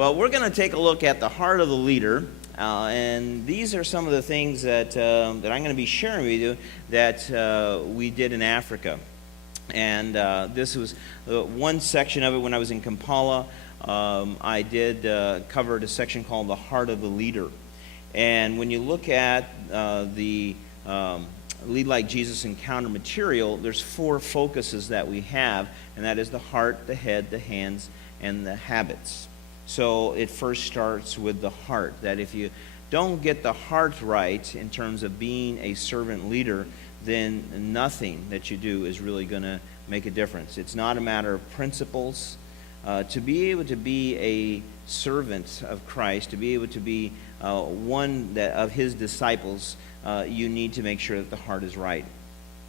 Well, we're going to take a look at the heart of the leader, and these are some of the things that I'm going to be sharing with you that we did in Africa. And this was one section of it when I was in Kampala. I did cover a section called the heart of the leader. And when you look at the Lead Like Jesus Encounter material, there's 4 focuses that we have, and that is the heart, the head, the hands, and the habits. So it first starts with the heart, that if you don't get the heart right in terms of being a servant leader, then nothing that you do is really going to make a difference. It's not a matter of principles. To be able to be a servant of Christ, to be able to be one of his disciples, you need to make sure that the heart is right.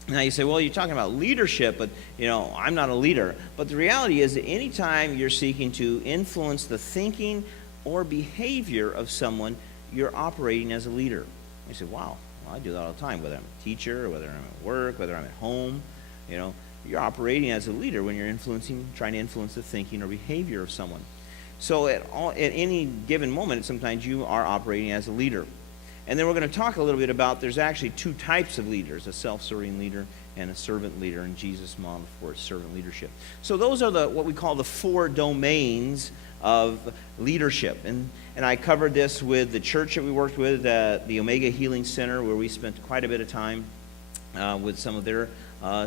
Now you say, well, you're talking about leadership, but I'm not a leader. But the reality is that anytime you're seeking to influence the thinking or behavior of someone, you're operating as a leader. You say, wow, well, I do that all the time, whether I'm a teacher, or whether I'm at work, whether I'm at home. You're operating as a leader when you're trying to influence the thinking or behavior of someone. So at any given moment, sometimes you are operating as a leader. And then we're going to talk a little bit about there's actually 2 types of leaders, a self-serving leader and a servant leader, and Jesus' model for servant leadership. So those are what we call the 4 domains of leadership. And I covered this with the church that we worked with, the Omega Healing Center, where we spent quite a bit of time with some of their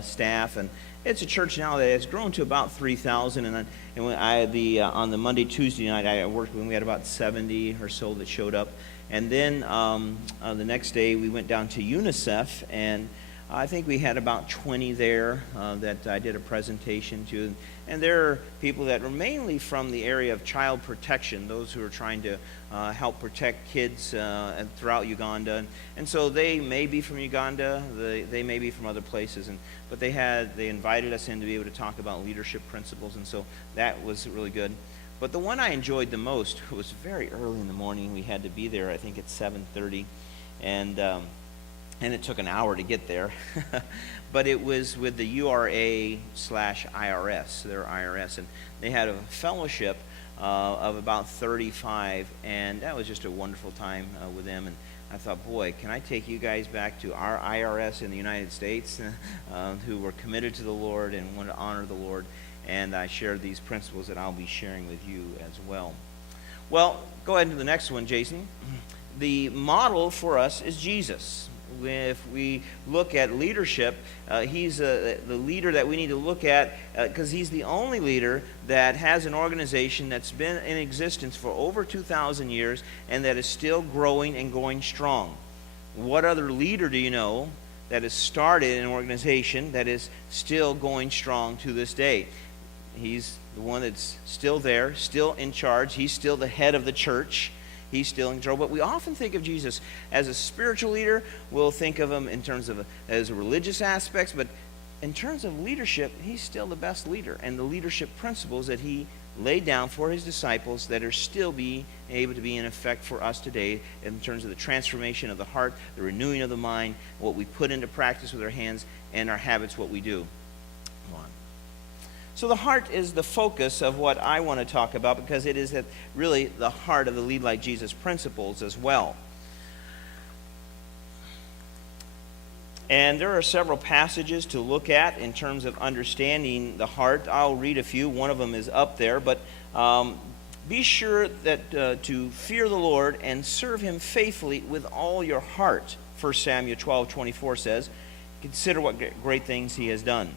staff. And it's a church now that has grown to about 3,000. And when on the Monday, Tuesday night, I worked when we had about 70 or so that showed up. And then the next day we went down to UNICEF, and I think we had about 20 there that I did a presentation to. And there are people that are mainly from the area of child protection, those who are trying to help protect kids throughout Uganda. And so they may be from Uganda, they may be from other places, but they invited us in to be able to talk about leadership principles, and so that was really good. But the one I enjoyed the most was very early in the morning. We had to be there, I think, at 7:30, and it took an hour to get there. But it was with the URA/IRS, their IRS, and they had a fellowship of about 35, and that was just a wonderful time with them. And I thought, boy, can I take you guys back to our IRS in the United States who were committed to the Lord and want to honor the Lord. And I shared these principles that I'll be sharing with you as well. Well, go ahead to the next one, Jason. The model for us is Jesus. If we look at leadership, he's the leader that we need to look at because he's the only leader that has an organization that's been in existence for over 2,000 years and that is still growing and going strong. What other leader do you know that has started an organization that is still going strong to this day? He's the one that's still there, still in charge. He's still the head of the church. He's still in control. But we often think of Jesus as a spiritual leader. We'll think of him in terms of as religious aspects. But in terms of leadership, he's still the best leader. And the leadership principles that he laid down for his disciples that are still able to be in effect for us today in terms of the transformation of the heart, the renewing of the mind, what we put into practice with our hands, and our habits, what we do. So the heart is the focus of what I want to talk about because it is really the heart of the Lead Like Jesus principles as well. And there are several passages to look at in terms of understanding the heart. I'll read a few. One of them is up there. But be sure that to fear the Lord and serve him faithfully with all your heart. 1 Samuel 12:24 says, consider what great things he has done.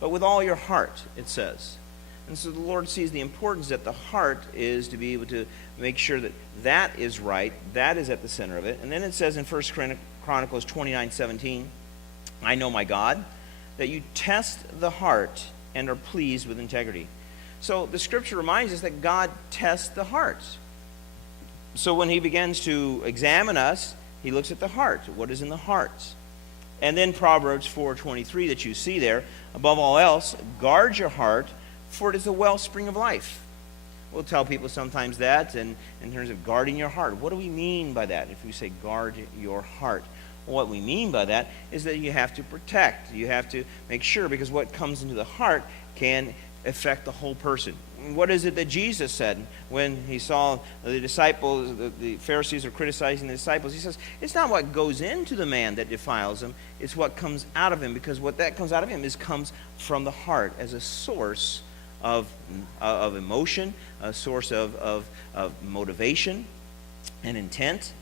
But with all your heart, it says. And so the Lord sees the importance that the heart is to be able to make sure that that is right, that is at the center of it. And then it says in 1 Chronicles 29:17, I know, my God, that you test the heart and are pleased with integrity. So the scripture reminds us that God tests the heart. So when he begins to examine us, he looks at the heart. What is in the heart? And then Proverbs 4:23 that you see there, above all else, guard your heart, for it is the wellspring of life. We'll tell people sometimes that, and in terms of guarding your heart. What do we mean by that if we say guard your heart? Well, what we mean by that is that you have to protect. You have to make sure, because what comes into the heart can affect the whole person. What is it that Jesus said when he saw the disciples, the Pharisees are criticizing the disciples? He says, it's not what goes into the man that defiles him, it's what comes out of him, because what that comes out of him comes from the heart as a source of emotion, a source of motivation and intent.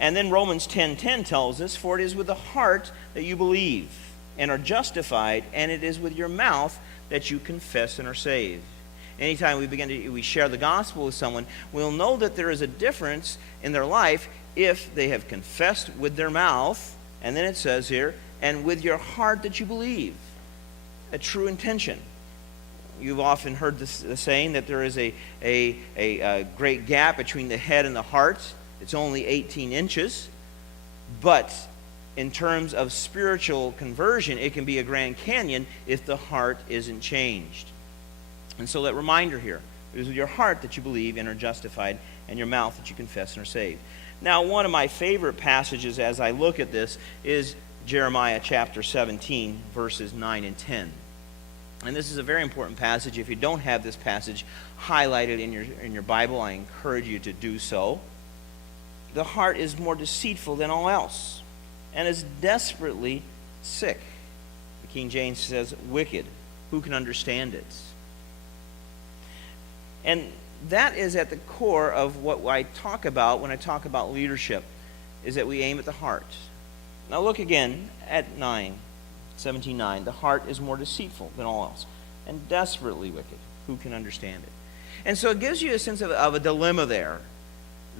And then Romans 10:10 tells us, for it is with the heart that you believe and are justified, and it is with your mouth that you confess and are saved. Anytime we share the gospel with someone, we'll know that there is a difference in their life if they have confessed with their mouth, and then it says here, and with your heart that you believe. A true intention. You've often heard the saying that there is a great gap between the head and the heart. It's only 18 inches. But in terms of spiritual conversion, it can be a Grand Canyon if the heart isn't changed. And so that reminder here, it is with your heart that you believe and are justified, and your mouth that you confess and are saved. Now, one of my favorite passages as I look at this is Jeremiah chapter 17, verses 9 and 10. And this is a very important passage. If you don't have this passage highlighted in your Bible, I encourage you to do so. The heart is more deceitful than all else, and is desperately sick. The King James says, wicked. Who can understand it? And that is at the core of what I talk about when I talk about leadership, is that we aim at the heart. Now look again at 17:9. The heart is more deceitful than all else, and desperately wicked. Who can understand it? And so it gives you a sense of a dilemma there.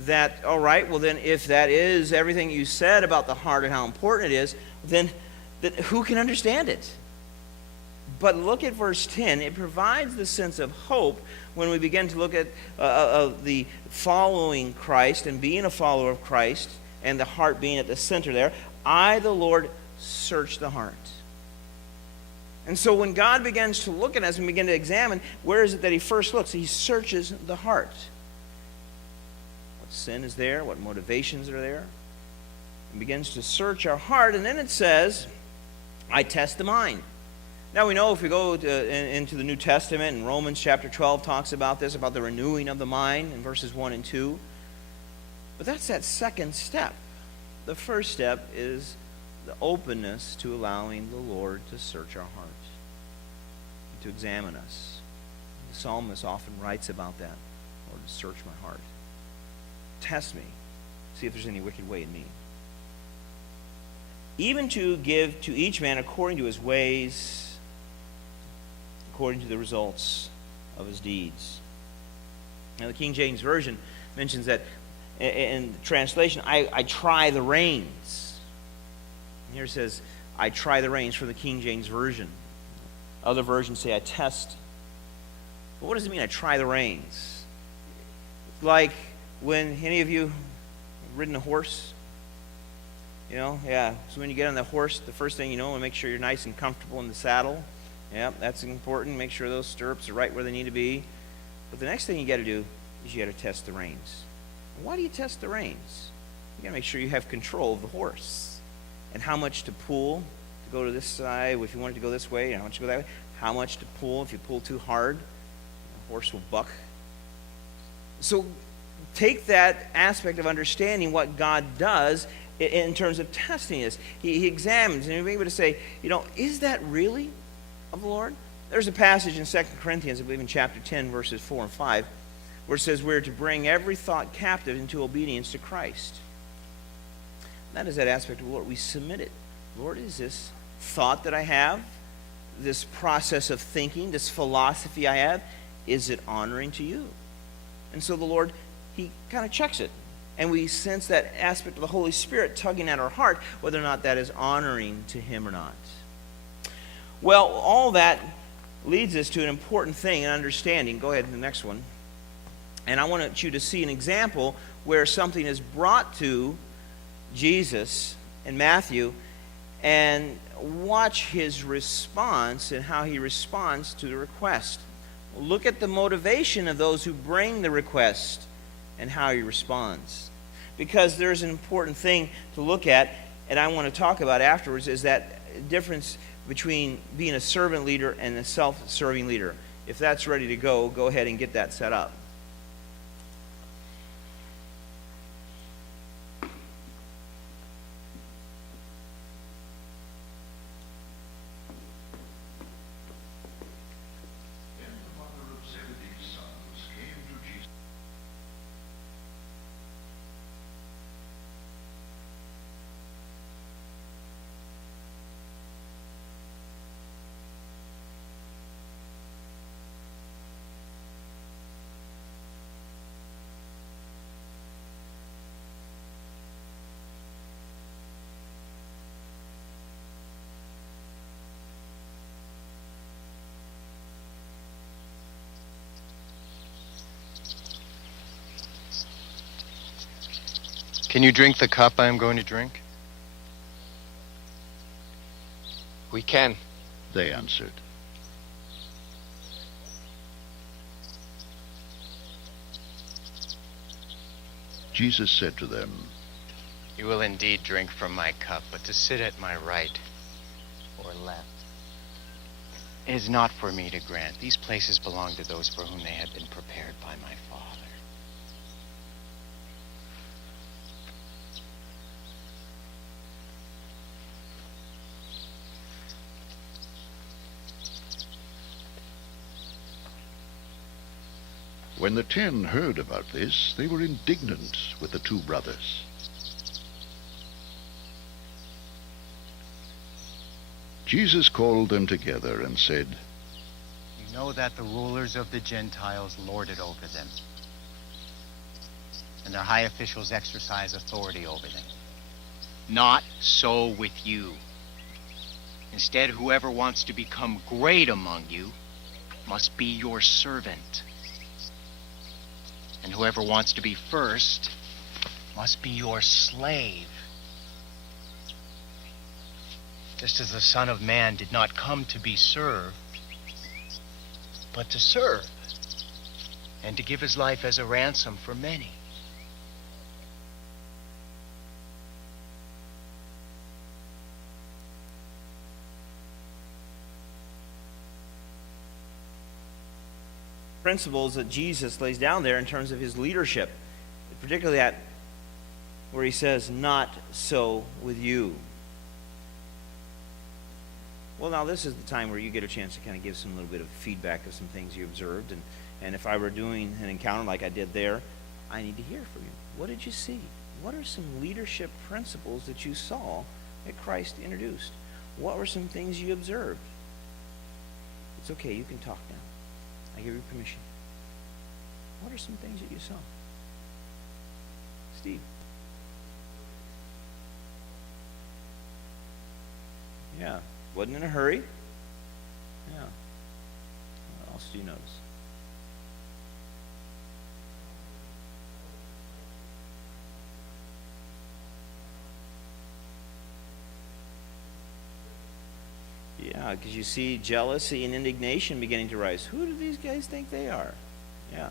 That, all right, well then if that is everything you said about the heart and how important it is, then who can understand it? But look at verse 10. It provides the sense of hope when we begin to look at the following Christ and being a follower of Christ, and the heart being at the center there. I, the Lord, search the heart. And so when God begins to look at us and begin to examine, where is it that he first looks? He searches the heart. What sin is there? What motivations are there? He begins to search our heart, and then it says, I test the mind. Now we know if we go into the New Testament, and Romans chapter 12 talks about this, about the renewing of the mind in verses 1 and 2. But that's that second step. The first step is the openness to allowing the Lord to search our heart, to examine us. The psalmist often writes about that. Lord, search my heart. Test me. See if there's any wicked way in me. Even to give to each man according to his ways, according to the results of his deeds. Now the King James Version mentions that in the translation, I try the reins. And here it says, I try the reins from the King James Version. Other versions say I test. But what does it mean, I try the reins? Like when any of you have ridden a horse? You know, yeah. So when you get on the horse, the first thing you know, make sure you're nice and comfortable in the saddle. Yeah, that's important. Make sure those stirrups are right where they need to be. But the next thing you got to do is you got to test the reins. Why do you test the reins? You got to make sure you have control of the horse and how much to pull to go to this side if you want it to go this way, and how much to go that way. How much to pull if you pull too hard, the horse will buck. So take that aspect of understanding what God does in terms of testing us. He examines, and he'll be able to say, is that really of the Lord? There's a passage in 2 Corinthians, I believe in chapter 10, verses 4 and 5, where it says we're to bring every thought captive into obedience to Christ. That is that aspect of Lord. We submit it. Lord, is this thought that I have, this process of thinking, this philosophy I have, is it honoring to you? And so the Lord, he kind of checks it. And we sense that aspect of the Holy Spirit tugging at our heart, whether or not that is honoring to him or not. Well, all that leads us to an important thing in understanding. Go ahead to the next one. And I want you to see an example where something is brought to Jesus in Matthew, and watch his response and how he responds to the request. Look at the motivation of those who bring the request and how he responds. Because there's an important thing to look at, and I want to talk about afterwards, is that difference between being a servant leader and a self-serving leader. if that's ready to go ahead and get that set up. Can you drink the cup I am going to drink? We can. They answered. Jesus said to them, You will indeed drink from my cup, but to sit at my right or left is not for me to grant. These places belong to those for whom they have been prepared by my Father. When the 10 heard about this, they were indignant with the 2 brothers. Jesus called them together and said, You know that the rulers of the Gentiles lord it over them, and their high officials exercise authority over them. Not so with you. Instead, whoever wants to become great among you must be your servant. And whoever wants to be first must be your slave. Just as the Son of Man did not come to be served, but to serve, and to give his life as a ransom for many. Principles that Jesus lays down there in terms of his leadership, particularly that where he says, not so with you. Well, now this is the time where you get a chance to kind of give some little bit of feedback of some things you observed, and if I were doing an encounter like I did there, I need to hear from you. What did you see? What are some leadership principles that you saw that Christ introduced? What were some things you observed? It's okay, you can talk now. I give you permission. What are some things that you saw? Steve. Yeah. Wasn't in a hurry. Yeah. What else do you notice? Yeah, because you see jealousy and indignation beginning to rise. Who do these guys think they are? Yeah. Yes.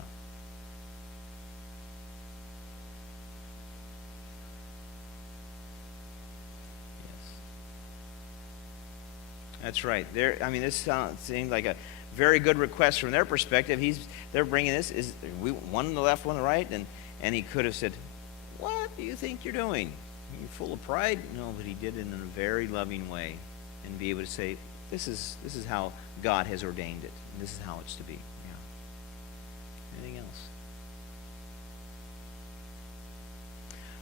That's right. This seems like a very good request from their perspective. They're bringing this. One on the left, one on the right, and he could have said, "What do you think you're doing? Are you full of pride?" No, but he did it in a very loving way, and be able to say, This is how God has ordained it. And this is how it's to be. Yeah. Anything else?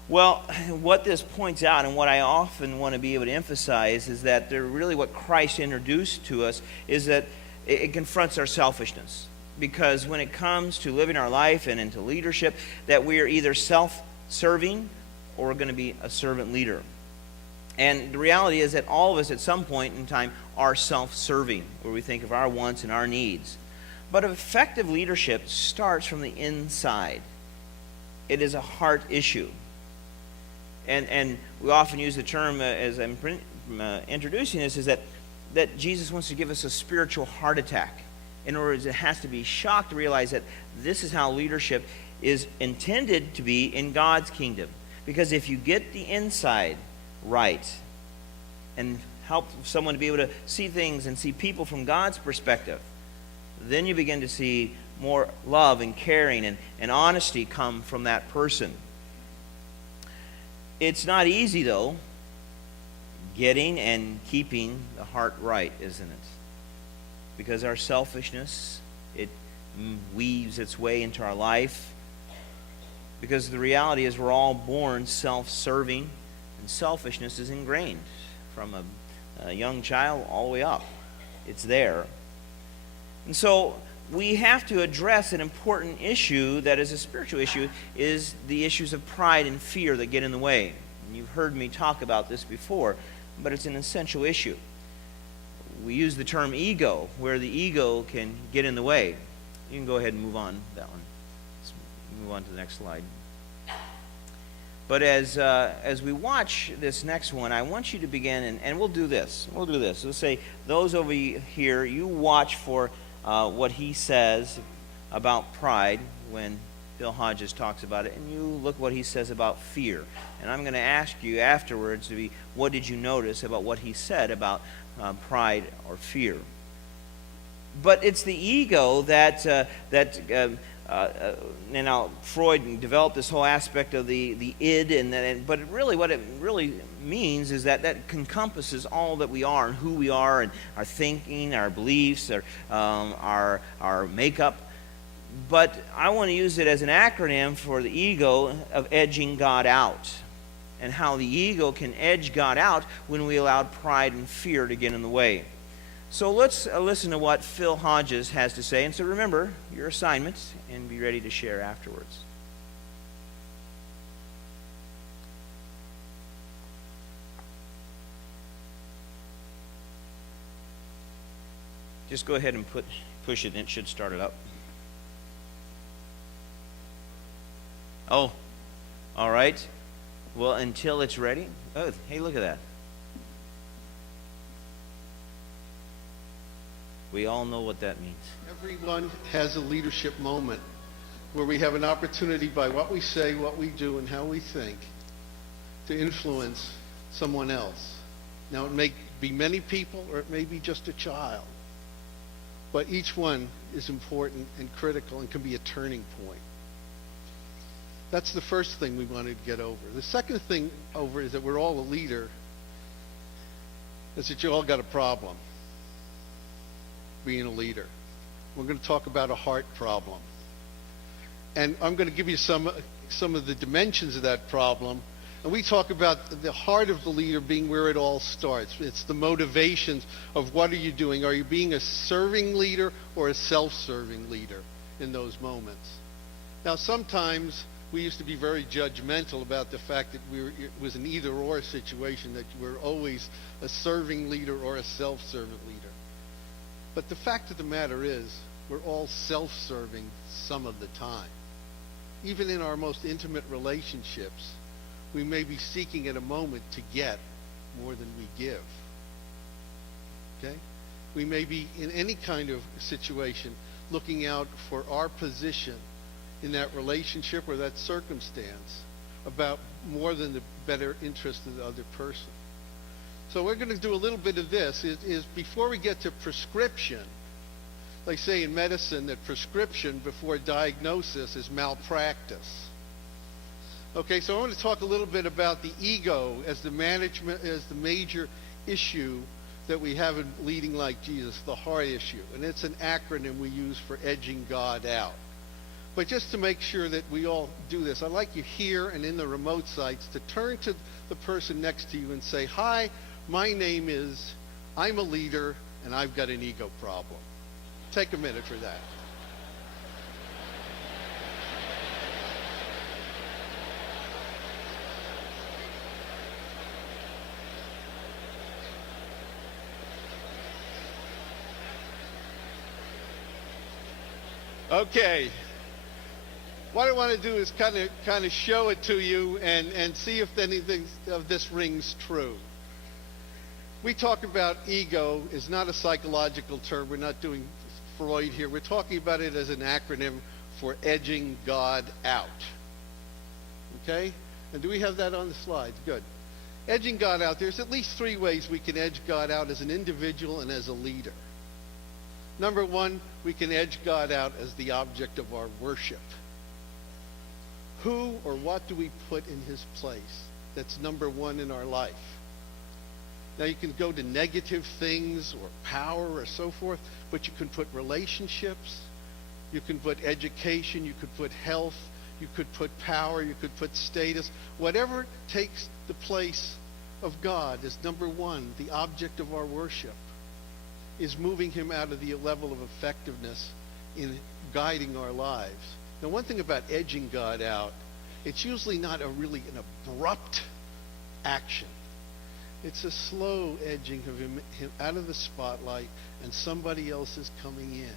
Well, what this points out, and what I often want to be able to emphasize, is that really what Christ introduced to us is that it confronts our selfishness. Because when it comes to living our life and into leadership, that we are either self-serving or we're going to be a servant leader. And the reality is that all of us at some point in time are self-serving, where we think of our wants and our needs. But effective leadership starts from the inside. It is a heart issue. And we often use the term, as I'm introducing this, is that Jesus wants to give us a spiritual heart attack. In other words, it has to be shocked to realize that this is how leadership is intended to be in God's kingdom. Because if you get the inside right and help someone to be able to see things and see people from God's perspective, then you begin to see more love and caring and honesty come from that person. It's not easy, though, getting and keeping the heart right, isn't it? Because our selfishness, it weaves its way into our life. Because the reality is we're all born self-serving, and selfishness is ingrained from a young child all the way up. It's there. And so we have to address an important issue that is a spiritual issue, is the issues of pride and fear that get in the way. And you've heard me talk about this before, but it's an essential issue. We use the term ego, where the ego can get in the way. You can go ahead and move on that one. Let's move on to the next slide. But as we watch this next one, I want you to begin, and we'll do this. We'll say, those over here, you watch for what he says about pride when Phil Hodges talks about it, and you look what he says about fear. And I'm going to ask you afterwards to be, what did you notice about what he said about pride or fear? But it's the ego that Freud developed this whole aspect of the id, but what it really means is that encompasses all that we are and who we are, and our thinking, our beliefs, our makeup. But I want to use it as an acronym for the ego of edging God out, and how the ego can edge God out when we allow pride and fear to get in the way. So let's listen to what Phil Hodges has to say. And so remember your assignment and be ready to share afterwards. Just go ahead and push it, and it should start it up. Oh, all right. Well, until it's ready. Oh, hey, look at that. We all know what that means. Everyone has a leadership moment where we have an opportunity by what we say, what we do, and how we think to influence someone else. Now, it may be many people or it may be just a child, but each one is important and critical and can be a turning point. That's the first thing we wanted to get over. The second thing over is that we're all a leader, is that you all got a problem being a leader. We're going to talk about a heart problem. And I'm going to give you some of the dimensions of that problem. And we talk about the heart of the leader being where it all starts. It's the motivations of what are you doing? Are you being a serving leader or a self-serving leader in those moments? Now, sometimes we used to be very judgmental about the fact that it was an either-or situation, that you were always a serving leader or a self-servant leader. But the fact of the matter is, we're all self-serving some of the time. Even in our most intimate relationships, we may be seeking at a moment to get more than we give. Okay? We may be in any kind of situation looking out for our position in that relationship or that circumstance about more than the better interest of the other person. So we're going to do a little bit of this. Is before we get to prescription, they say in medicine that prescription before diagnosis is malpractice. Okay, so I want to talk a little bit about the ego as the major issue that we have in leading like Jesus, the heart issue. And it's an acronym we use for edging God out. But just to make sure that we all do this, I'd like you here and in the remote sites to turn to the person next to you and say, "Hi, my name is, I'm a leader, and I've got an ego problem." Take a minute for that. Okay. What I want to do is kind of show it to you and see if anything of this rings true. We talk about ego is not a psychological term. We're not doing Freud here. We're talking about it as an acronym for edging God out. Okay? And do we have that on the slides? Good. Edging God out. There's at least 3 ways we can edge God out as an individual and as a leader. Number one, we can edge God out as the object of our worship. Who or what do we put in his place? That's number one in our life. Now you can go to negative things or power or so forth, but you can put relationships, you can put education, you could put health, you could put power, you could put status. Whatever takes the place of God as number one, the object of our worship, is moving him out of the level of effectiveness in guiding our lives. Now, one thing about edging God out, it's usually not an abrupt action. It's a slow edging of him out of the spotlight, and somebody else is coming in.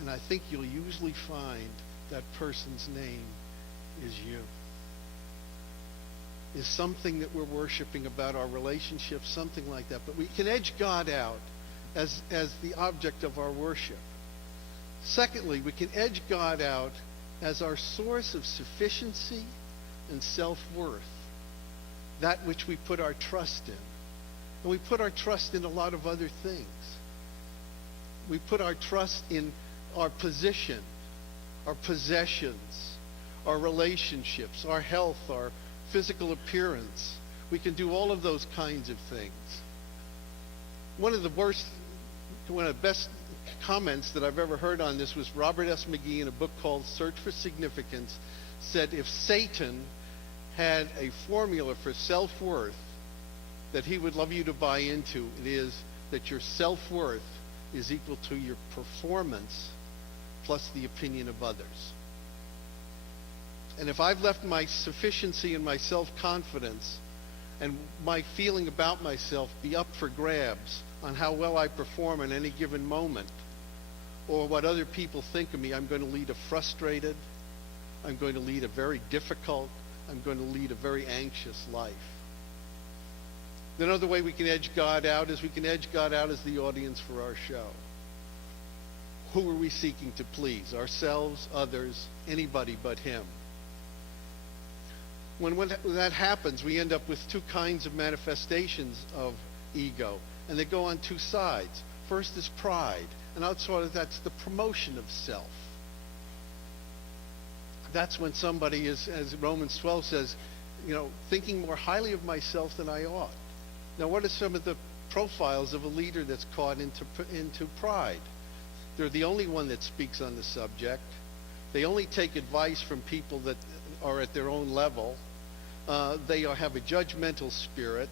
And I think you'll usually find that person's name is you. Is something that we're worshiping about our relationship, something like that. But we can edge God out as the object of our worship. Secondly, we can edge God out as our source of sufficiency and self-worth, that which we put our trust in. And we put our trust in a lot of other things. We put our trust in our position, our possessions, our relationships, our health, our physical appearance. We can do all of those kinds of things. One of the best comments that I've ever heard on this was Robert S. McGee in a book called Search for Significance said if Satan had a formula for self-worth that he would love you to buy into, it is that your self-worth is equal to your performance plus the opinion of others. And if I've left my sufficiency and my self-confidence and my feeling about myself be up for grabs on how well I perform in any given moment, or what other people think of me, I'm going to lead a frustrated, I'm going to lead a very difficult, I'm going to lead a very anxious life. Another way we can edge God out is we can edge God out as the audience for our show. Who are we seeking to please? Ourselves, others, anybody but him. When that happens, we end up with two kinds of manifestations of ego, and they go on two sides. First is pride, and outside of that's the promotion of self. That's when somebody is, as Romans 12 says, thinking more highly of myself than I ought. Now, what are some of the profiles of a leader that's caught into pride? They're the only one that speaks on the subject. They only take advice from people that are at their own level. They have a judgmental spirit.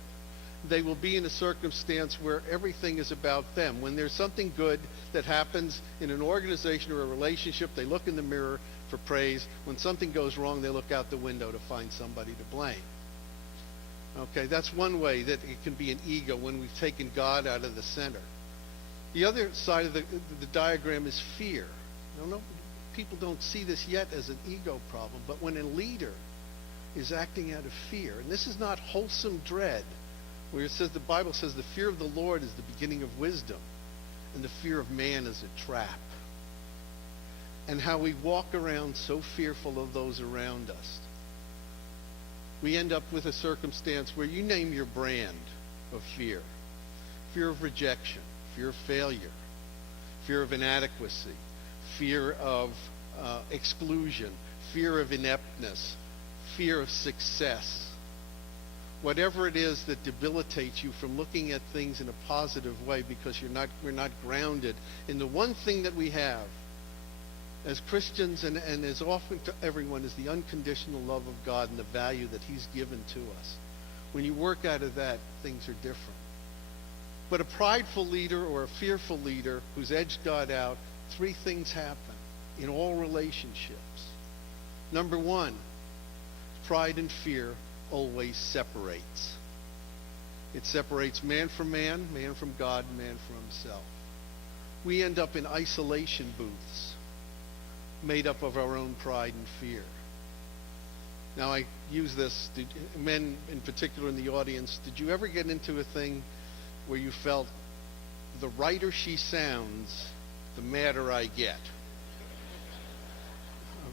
They will be in a circumstance where everything is about them. When there's something good that happens in an organization or a relationship, they look in the mirror for praise. When something goes wrong, they look out the window to find somebody to blame. Okay, that's one way that it can be an ego when we've taken God out of the center. The other side of the diagram is fear. Now, people don't see this yet as an ego problem, but when a leader is acting out of fear, and this is not wholesome dread, where it says, the Bible says the fear of the Lord is the beginning of wisdom, and the fear of man is a trap. And how we walk around so fearful of those around us. We end up with a circumstance where you name your brand of fear. Fear of rejection, fear of failure, fear of inadequacy, fear of exclusion, fear of ineptness, fear of success. Whatever it is that debilitates you from looking at things in a positive way because we're not grounded in the one thing that we have as Christians and as often to everyone is the unconditional love of God and the value that he's given to us. When you work out of that, things are different. But a prideful leader or a fearful leader who's edged God out, three things happen in all relationships. Number one, pride and fear always separates. It separates man from man, man from God, man from himself. We end up in isolation booths made up of our own pride and fear. Now, I use this, men in particular in the audience, did you ever get into a thing where you felt the righter she sounds, the madder I get?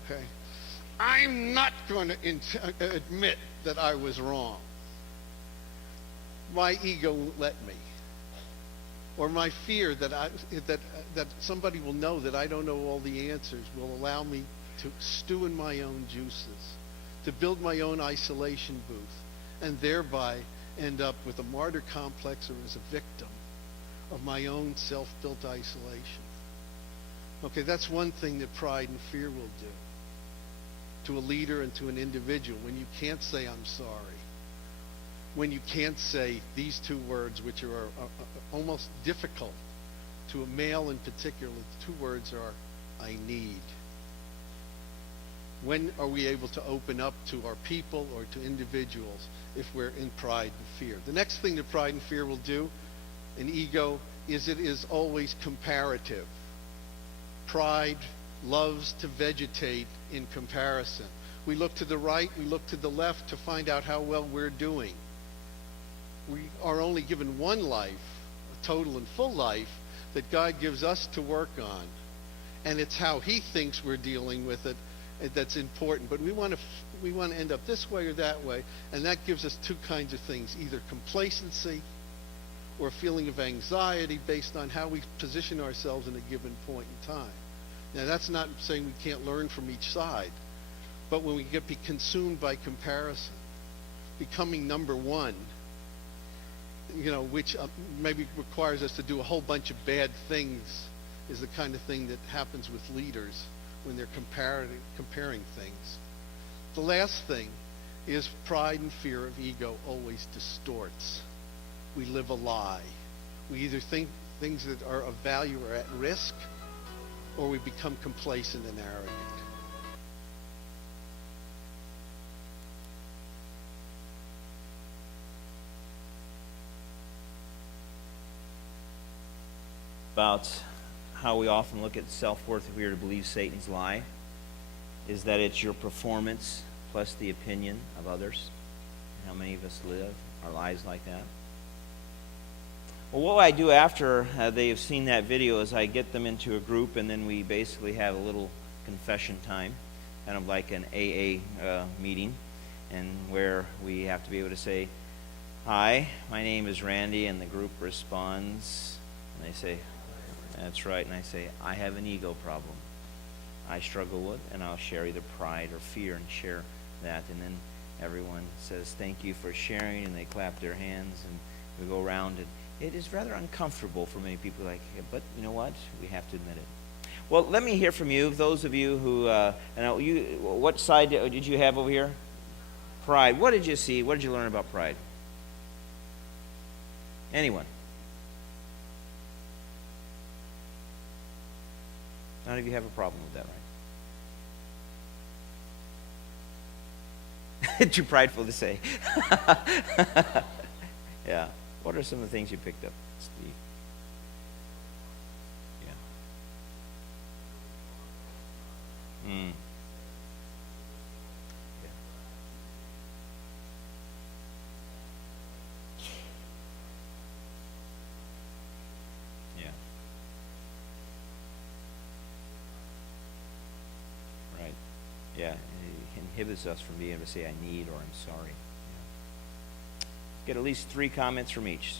Okay? I'm not going to admit that I was wrong. My ego won't let me. or my fear that that somebody will know that I don't know all the answers will allow me to stew in my own juices, to build my own isolation booth, and thereby end up with a martyr complex or as a victim of my own self-built isolation. Okay, that's one thing that pride and fear will do to a leader and to an individual, when you can't say I'm sorry, when you can't say these two words, which are almost difficult to a male in particular. The two words are, I need. When are we able to open up to our people or to individuals if we're in pride and fear? The next thing that pride and fear will do in ego is it is always comparative. Pride loves to vegetate in comparison. We look to the right, we look to the left to find out how well we're doing. We are only given one life, a total and full life, that God gives us to work on. And it's how he thinks we're dealing with it that's important. But we want to end up this way or that way, and that gives us two kinds of things, either complacency or a feeling of anxiety based on how we position ourselves in a given point in time. Now, that's not saying we can't learn from each side, but when we get consumed by comparison, becoming number one, which maybe requires us to do a whole bunch of bad things, is the kind of thing that happens with leaders when they're comparing things. The last thing is pride and fear of ego always distorts. We live a lie. We either think things that are of value are at risk, or we become complacent and arrogant. About how we often look at self-worth if we were to believe Satan's lie is that it's your performance plus the opinion of others. How many of us live our lives like that? Well, what I do after they have seen that video is I get them into a group, and then we basically have a little confession time, kind of like an AA meeting, and where we have to be able to say, "Hi, my name is Randy," and the group responds, and they say, "That's right," and I say, "I have an ego problem I struggle with," and I'll share either pride or fear and share that, and then everyone says, "Thank you for sharing," and they clap their hands, and we go around, and it is rather uncomfortable for many people, like, but you know what? We have to admit it. Well, let me hear from you, those of you who, what side did you have over here? Pride. What did you see? What did you learn about pride? Anyone? None of you have a problem with that, right? Too prideful to say. Yeah. What are some of the things you picked up, Steve? Yeah. Yeah. Yeah. Right. Yeah. It inhibits us from being able to say, "I need," or "I'm sorry." Get at least 3 comments from each.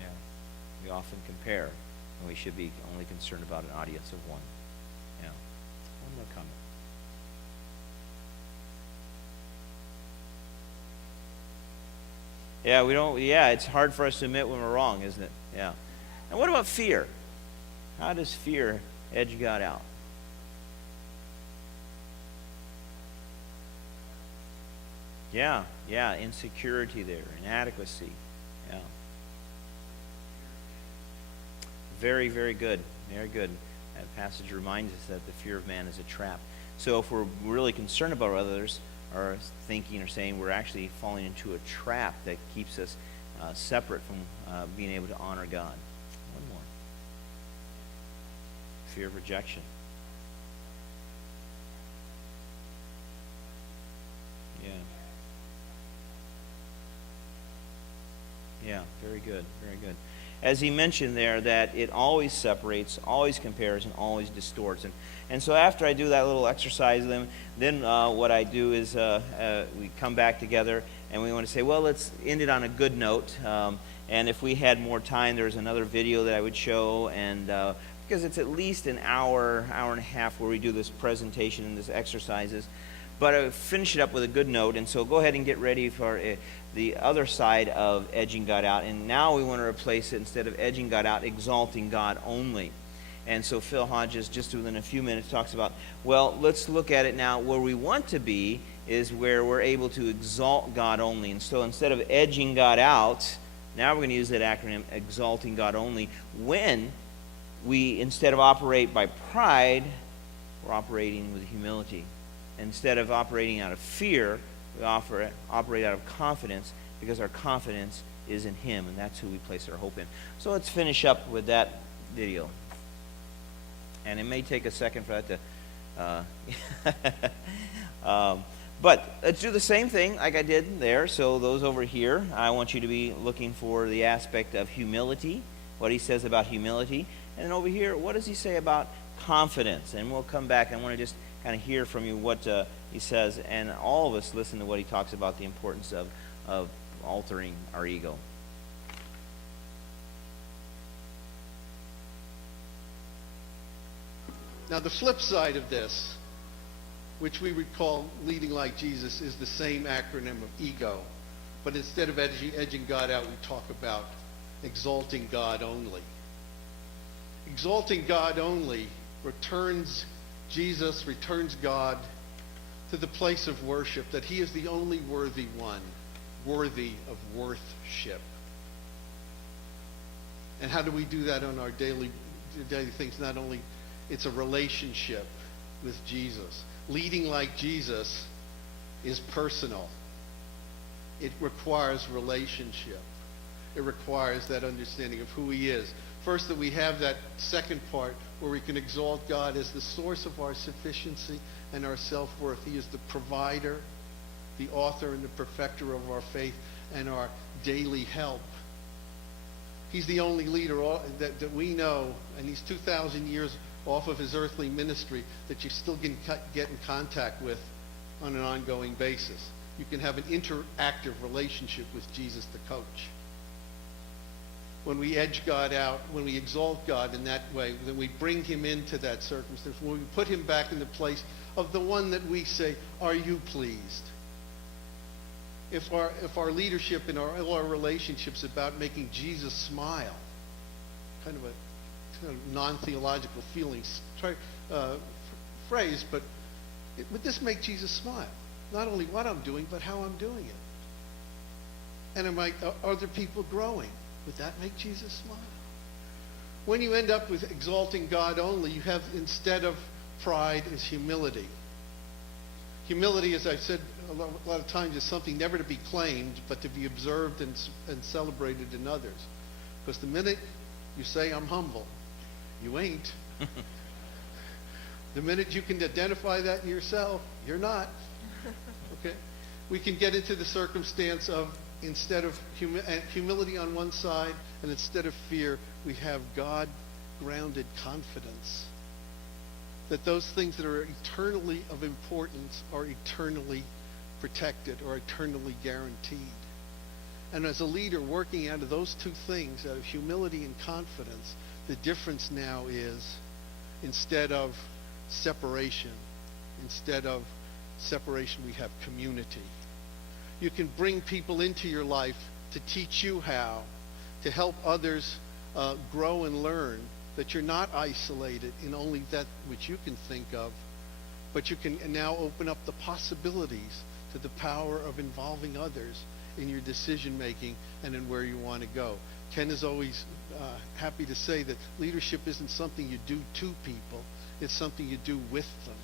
Yeah. We often compare, and we should be only concerned about an audience of 1. Yeah. One more comment. Yeah, it's hard for us to admit when we're wrong, isn't it? Yeah. And what about fear? How does fear edge God out? Yeah, insecurity there, inadequacy. Yeah. Very, very good. Very good. That passage reminds us that the fear of man is a trap. So if we're really concerned about what others are thinking or saying, we're actually falling into a trap that keeps us separate from being able to honor God. One more. Fear of rejection. Yeah, very good, very good. as he mentioned there, that it always separates, always compares, and always distorts. And so after I do that little exercise, then what I do is we come back together, and we want to say, well, let's end it on a good note. And if we had more time, there's another video that I would show, and because it's at least an hour, hour and a half where we do this presentation and this exercises. But I finish it up with a good note, and so go ahead and get ready for the other side of edging God out. And now we want to replace it, instead of edging God out, exalting God only. And so Phil Hodges, just within a few minutes, talks about, well, let's look at it now. Where we want to be is where we're able to exalt God only. And so instead of edging God out, now we're going to use that acronym, exalting God only, when we, instead of operate by pride, we're operating with humility. Instead of operating out of fear, we operate out of confidence, because our confidence is in Him, and that's who we place our hope in. So let's finish up with that video. And it may take a second for that to... but let's do the same thing like I did there. So those over here, I want you to be looking for the aspect of humility, what he says about humility. And then over here, what does he say about confidence? And we'll come back. I want to just kind of hear from you what he says, and all of us listen to what he talks about, the importance of altering our ego. Now, the flip side of this, which we would call leading like Jesus, is the same acronym of ego. But instead of edging God out, we talk about exalting God only. Exalting God only returns God to the place of worship, that He is the only worthy one, worthy of worship. And how do we do that on our daily things? Not only it's a relationship with Jesus. Leading like Jesus is personal. It requires relationship. It requires that understanding of who He is. First, that we have that second part where we can exalt God as the source of our sufficiency and our self-worth. He is the provider, the author and the perfecter of our faith, and our daily help. He's the only leader that we know, and He's 2,000 years off of His earthly ministry, that you still can get in contact with on an ongoing basis. You can have an interactive relationship with Jesus the coach. When we edge God out, when we exalt God in that way, then we bring Him into that circumstance. When we put Him back in the place of the one that we say, are you pleased? If our leadership in all our relationships about making Jesus smile, kind of a non-theological phrase, but would this make Jesus smile? Not only what I'm doing, but how I'm doing it. And are other people growing? Would that make Jesus smile? When you end up with exalting God only, you have, instead of pride, is humility. Humility, as I've said a lot of times, is something never to be claimed, but to be observed and celebrated in others. Because the minute you say, I'm humble, you ain't. The minute you can identify that in yourself, you're not. Okay? We can get into the circumstance of, instead of humility on one side, and instead of fear, we have God-grounded confidence. That those things that are eternally of importance are eternally protected or eternally guaranteed. And as a leader working out of those two things, out of humility and confidence, the difference now is, instead of separation, we have community. You can bring people into your life to teach you how, to help others grow and learn, that you're not isolated in only that which you can think of, but you can now open up the possibilities to the power of involving others in your decision making and in where you want to go. Ken is always happy to say that leadership isn't something you do to people, it's something you do with them.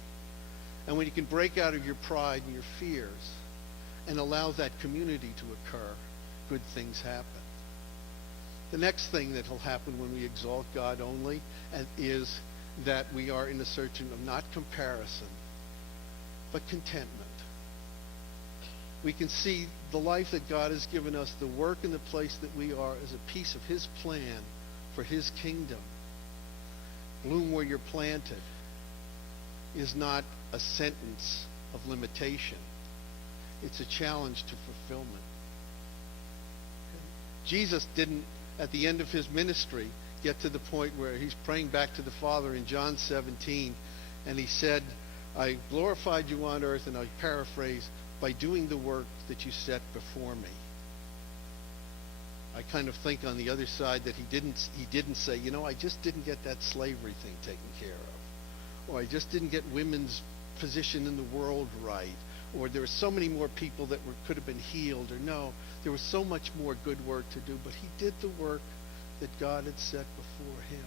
And when you can break out of your pride and your fears and allow that community to occur, good things happen. The next thing that will happen when we exalt God only is that we are in a search of not comparison, but contentment. we can see the life that God has given us, the work and the place that we are as a piece of his plan for his kingdom. Bloom where you're planted is not a sentence of limitation. It's a challenge to fulfillment. Jesus didn't, at the end of his ministry, get to the point where he's praying back to the Father in John 17, and he said, I glorified you on earth, and I paraphrase, by doing the work that you set before me. I kind of think on the other side that he didn't say, I just didn't get that slavery thing taken care of. Or I just didn't get women's position in the world right. Or there were so many more people that could have been healed. Or no, there was so much more good work to do. But he did the work that God had set before him.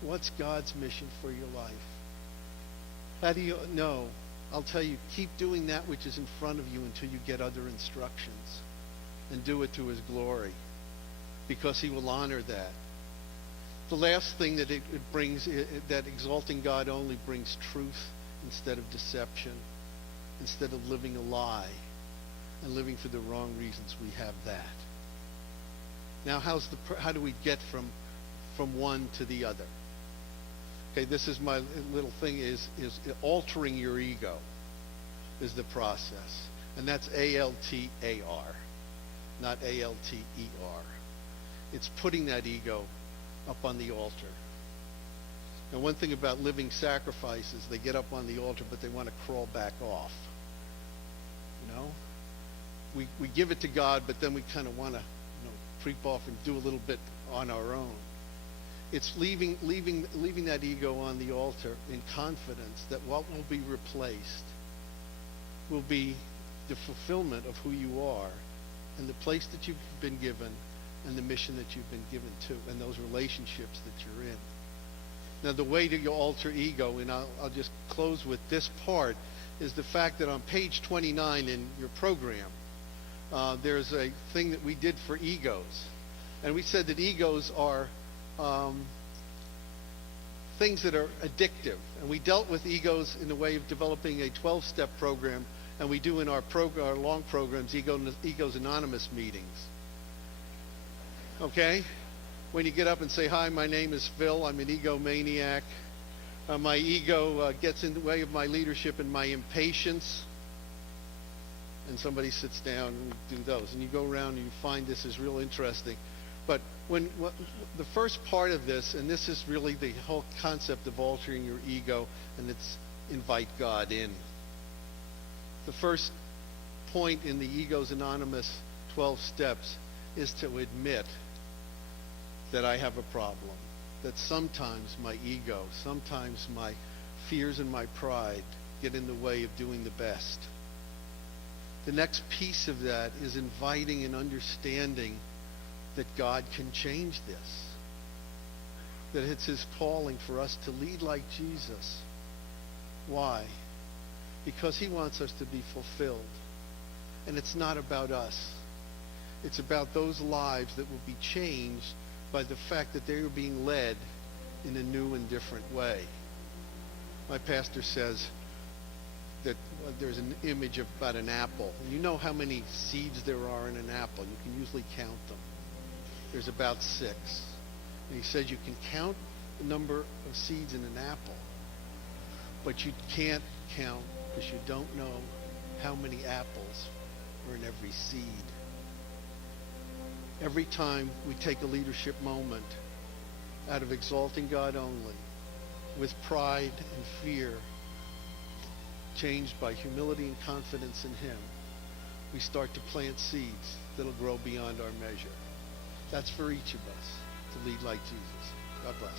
What's God's mission for your life? How do you know? I'll tell you, keep doing that which is in front of you until you get other instructions. And do it to his glory. Because he will honor that. The last thing that it brings, that exalting God only brings truth instead of deception. Instead of living a lie and living for the wrong reasons, we have that. Now, how do we get from one to the other? Okay, this is my little thing, is altering your ego is the process. And that's A-L-T-A-R, not A-L-T-E-R. It's putting that ego up on the altar. Now, one thing about living sacrifices, they get up on the altar, but they want to crawl back off. We give it to God, but then we kind of want to creep off and do a little bit on our own. It's leaving that ego on the altar in confidence that what will be replaced will be the fulfillment of who you are and the place that you've been given and the mission that you've been given to and those relationships that you're in. Now, the way to your alter ego, and I'll just close with this part, is the fact that on page 29 in your program, there's a thing that we did for egos. And we said that egos are things that are addictive. And we dealt with egos in the way of developing a 12-step program, and we do in our long programs, Egos Anonymous meetings. Okay? When you get up and say, hi, my name is Phil, I'm an egomaniac. My ego gets in the way of my leadership and my impatience. And somebody sits down and we do those. And you go around and you find this is real interesting. But the first part of this, and this is really the whole concept of altering your ego, and it's invite God in. The first point in the Egos Anonymous 12 steps is to admit that I have a problem. That sometimes my ego, sometimes my fears and my pride get in the way of doing the best. The next piece of that is inviting and understanding that God can change this. That it's his calling for us to lead like Jesus. Why? Because he wants us to be fulfilled. And it's not about us. It's about those lives that will be changed by the fact that they are being led in a new and different way. My pastor says that there's an image about an apple. You know how many seeds there are in an apple. You can usually count them. There's about 6. And he says you can count the number of seeds in an apple, but you can't count because you don't know how many apples are in every seed. Every time we take a leadership moment out of exalting God only, with pride and fear, changed by humility and confidence in him, we start to plant seeds that'll grow beyond our measure. That's for each of us, to lead like Jesus. God bless.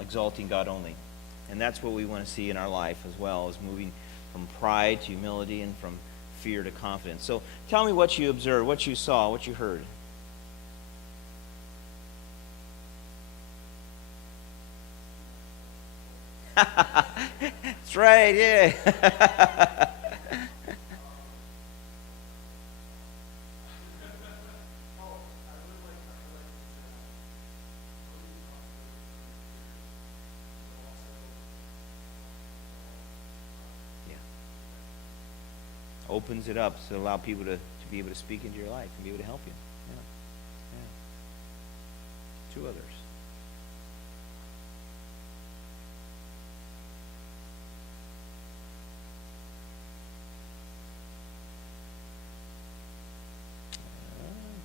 Exalting God only. And that's what we want to see in our life as well, is moving from pride to humility and from fear to confidence. So tell me what you observed, what you saw, what you heard. That's right, yeah. opens it up to allow people to be able to speak into your life and be able to help you. Yeah. 2 others.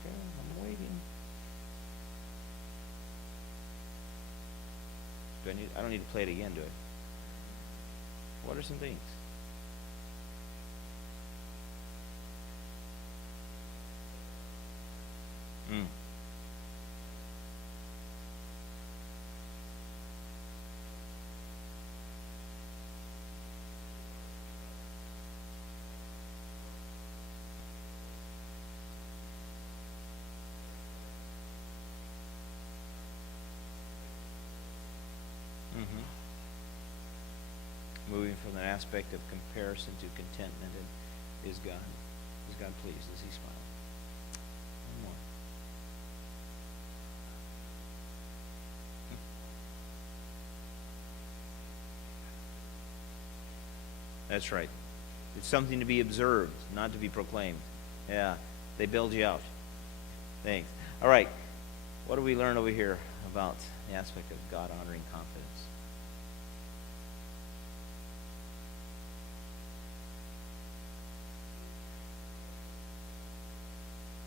Okay, I'm waiting. I don't need to play it again, do I? What are some things? Mm. Mm-hmm. Moving from an aspect of comparison to contentment, and is God pleased? Does He smile? One more. That's right. It's something to be observed, not to be proclaimed. Yeah, they build you out. Thanks. All right. What do we learn over here about the aspect of God-honoring confidence?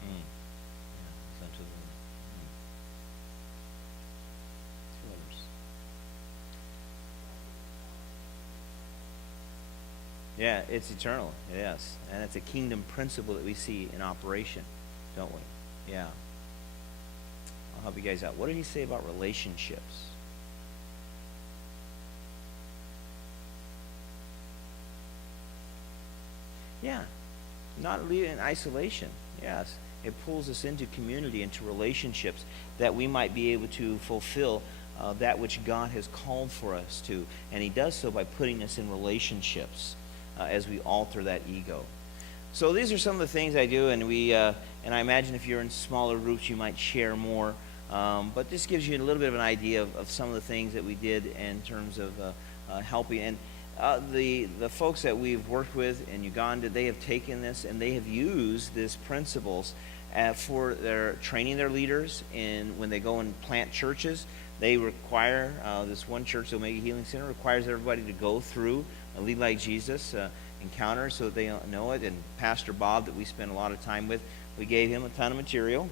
Yeah, it's unto the Lord. 2 others. Yeah, it's eternal. Yes. And it's a kingdom principle that we see in operation, don't we? Yeah. I'll help you guys out. What did he say about relationships? Yeah. Not leave it in isolation. Yes. It pulls us into community, into relationships, that we might be able to fulfill that which God has called for us to. And he does so by putting us in relationships as we alter that ego. So these are some of the things I do, and and I imagine if you're in smaller groups, you might share more. But this gives you a little bit of an idea of some of the things that we did in terms of helping. And the folks that we've worked with in Uganda, they have taken this and they have used these principles for their training their leaders. And when they go and plant churches, they require this one church, the Omega Healing Center, requires everybody to go through a Lead Like Jesus encounter so that they know it. And Pastor Bob, that we spent a lot of time with, we gave him a ton of material,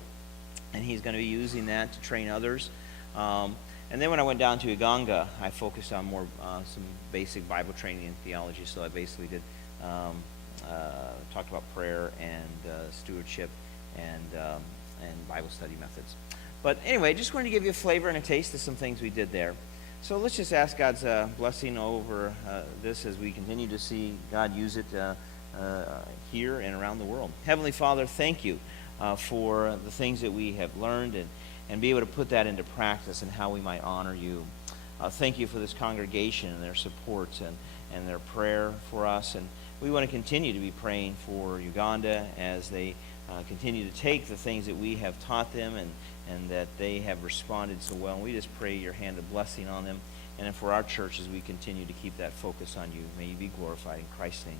and he's going to be using that to train others. And then when I went down to Uganda, I focused on more some basic Bible training and theology. So I basically did talked about prayer and stewardship and Bible study methods. But anyway, just wanted to give you a flavor and a taste of some things we did there. So let's just ask God's blessing over this as we continue to see God use it here and around the world. Heavenly Father, thank you for the things that we have learned and be able to put that into practice and how we might honor you. Thank you for this congregation and their support and their prayer for us. And we want to continue to be praying for Uganda as they continue to take the things that we have taught them and that they have responded so well. And we just pray your hand of blessing on them. And for our church as we continue to keep that focus on you, may you be glorified in Christ's name.